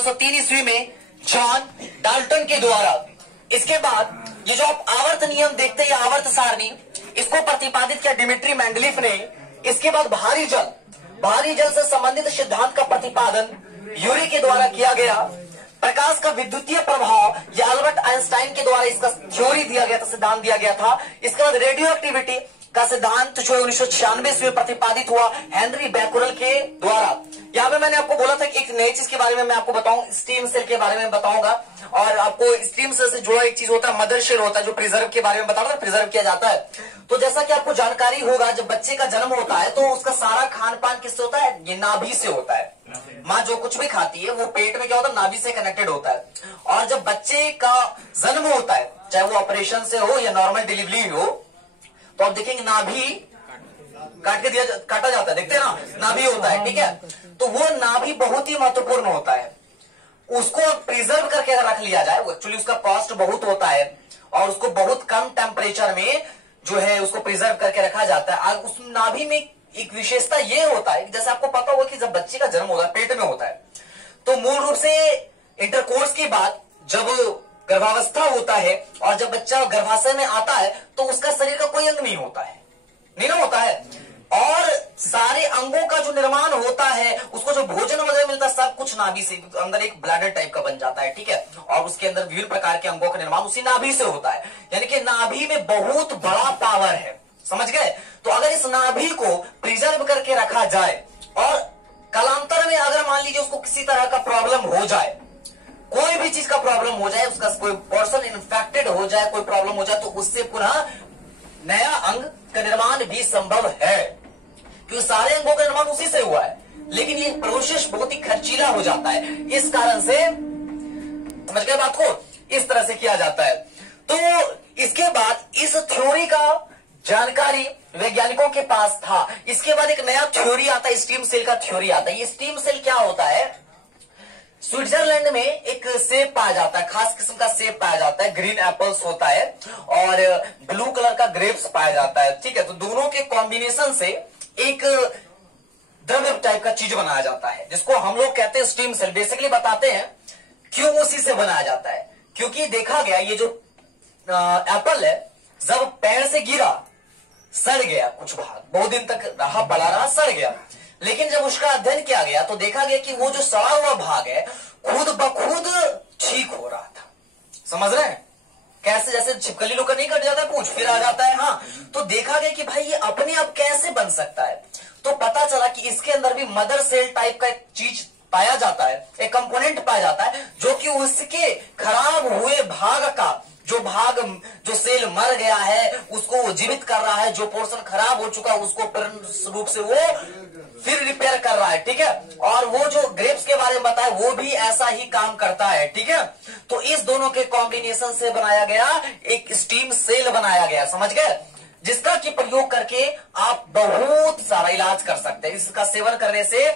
1803 ईस्वी में John Dalton के द्वारा। इसके बाद ये जो आप आवर्त नियम देखते हैं, आवर्त सारणी, इसको प्रतिपादित किया डिमिट्री मेंडलीफ ने। इसके बाद भारी जल से संबंधित सिद्धांत का प्रतिपादन यूरी के द्वारा किया गया। प्रकाश का विद्युतीय प्रभाव या अल्बर्ट आइंस्टाइन के द्वारा इसका थ्योरी दिया गया था, सिद्धांत दिया गया था। इसके बाद रेडियो एक्टिविटी का सिद्धांत जो 1996 में प्रतिपादित हुआ हेनरी बैकुरल के द्वारा। यहाँ पे मैंने आपको बोला था कि एक नई चीज के बारे में मैं आपको बताऊं, स्टीम सेल के बारे में बताऊंगा। और आपको स्टीम सेल से जुड़ा एक चीज होता है, मदर शेल होता है, जो प्रिजर्व के बारे में बता रहा था, प्रिजर्व किया जाता है। तो जैसा कि आपको जानकारी होगा, जब बच्चे का जन्म होता है तो उसका सारा खान पान किससे होता है? ये नाभि से होता है। माँ जो कुछ भी खाती है वो पेट में क्या होता है? नाभि से कनेक्टेड होता है। और जब बच्चे का जन्म होता है, चाहे वो ऑपरेशन से हो या नॉर्मल डिलीवरी हो, तो आप देखेंगे नाभि काटा जाता है, देखते हैं ना, नाभि होता है, ठीक है। तो वो नाभि बहुत ही महत्वपूर्ण होता है। उसको प्रिजर्व करके अगर रख लिया जाए, एक्चुअली उसका कॉस्ट बहुत होता है और उसको बहुत कम टेम्परेचर में जो है उसको प्रिजर्व करके रखा जाता है। उस नाभि में एक विशेषता ये होता है कि जैसे आपको पता होगा कि जब बच्चे का जन्म होता है, पेट में होता है, तो मूल रूप से इंटरकोर्स के बाद जब गर्भावस्था होता है और जब बच्चा गर्भाशय में आता है तो उसका शरीर का कोई अंग नहीं होता है, नहीं ना होता है। और सारे अंगों का जो निर्माण होता है, उसको जो भोजन वगैरह मिलता है, सब कुछ नाभि से, अंदर एक ब्लैडर टाइप का बन जाता है, ठीक है। और उसके अंदर विभिन्न प्रकार के अंगों का निर्माण उसी नाभि से होता है। यानी कि नाभि में बहुत बड़ा पावर है, समझ गए। तो अगर इस नाभि को प्रिजर्व करके रखा जाए और कालांतर में अगर मान लीजिए उसको किसी तरह का प्रॉब्लम हो जाए, कोई भी चीज का प्रॉब्लम हो जाए, उसका कोई पोर्शन इन्फेक्टेड हो जाए, कोई प्रॉब्लम हो जाए, तो उससे पुनः नया अंग का निर्माण भी संभव है, क्योंकि सारे अंगों का निर्माण उसी से हुआ है। लेकिन ये प्रोसेस बहुत ही खर्चीला हो जाता है, इस कारण से, समझ गए बात को, इस तरह से किया जाता है। तो इसके बाद इस थ्योरी का जानकारी वैज्ञानिकों के पास था। इसके बाद एक नया थ्योरी आता है, स्टीम सेल का थ्योरी आता है। ये स्टीम सेल क्या होता है? स्विट्जरलैंड में एक सेब पाया जाता है, खास किस्म का सेब पाया जाता है, ग्रीन एप्पल्स होता है और ब्लू कलर का ग्रेप्स पाया जाता है, ठीक है। तो दोनों के कॉम्बिनेशन से एक द्रव्य टाइप का चीज बनाया जाता है, जिसको हम लोग कहते हैं स्टीम सेल। बेसिकली बताते हैं क्यों उसी से बनाया जाता है। क्योंकि देखा गया ये जो एप्पल है, जब पेड़ से गिरा, सड़ गया, कुछ भाग बहुत दिन तक रहा, पड़ा रहा, सड़ गया। लेकिन जब उसका अध्ययन किया गया तो देखा गया कि वो जो सड़ा हुआ भाग है खुद ब खुद ठीक हो रहा था। समझ रहे हैं कैसे? जैसे छिपकली लोग का नहीं कट जाता पूंछ, फिर आ जाता है, हाँ। तो देखा गया कि भाई ये अपने आप कैसे बन सकता है। तो पता चला कि इसके अंदर भी मदर सेल टाइप का एक चीज पाया जाता है, एक कंपोनेंट पाया जाता है, जो कि उसके खराब हुए भाग का जो सेल मर गया है उसको जीवित कर रहा है, जो पोर्शन खराब हो चुका है उसको पूर्ण रूप से वो फिर रिपेयर कर रहा है, ठीक है। और वो जो ग्रेप्स के बारे में बताया वो भी ऐसा ही काम करता है, ठीक है। तो इस दोनों के कॉम्बिनेशन से बनाया गया एक स्टीम सेल बनाया गया, समझ गए, जिसका की प्रयोग करके आप बहुत सारा इलाज कर सकते हैं। इसका सेवन करने से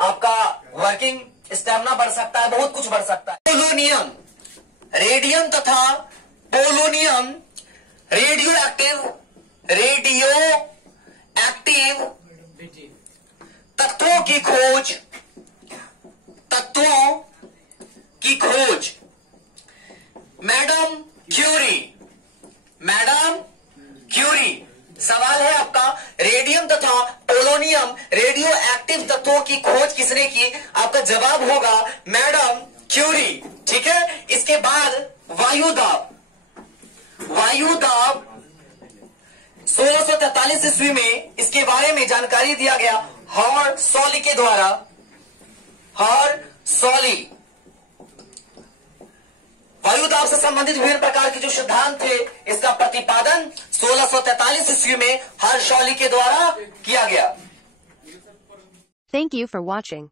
आपका वर्किंग स्टेमिना बढ़ सकता है, बहुत कुछ बढ़ सकता है। पोलोनियम, रेडियम तथा पोलोनियम रेडियो एक्टिव तत्वों की खोज मैडम क्यूरी। सवाल है आपका, रेडियम तथा पोलोनियम रेडियो एक्टिव तत्वों की खोज किसने की? आपका जवाब होगा मैडम क्यूरी, ठीक है। इसके बाद वायुदाब 1643 ईस्वी में इसके बारे में जानकारी दिया गया हॉर सॉली के द्वारा। वायुदाब से संबंधित विभिन्न प्रकार के जो सिद्धांत थे, इसका प्रतिपादन 1643 ईस्वी में हॉर सॉली के द्वारा किया गया। Thank you for watching.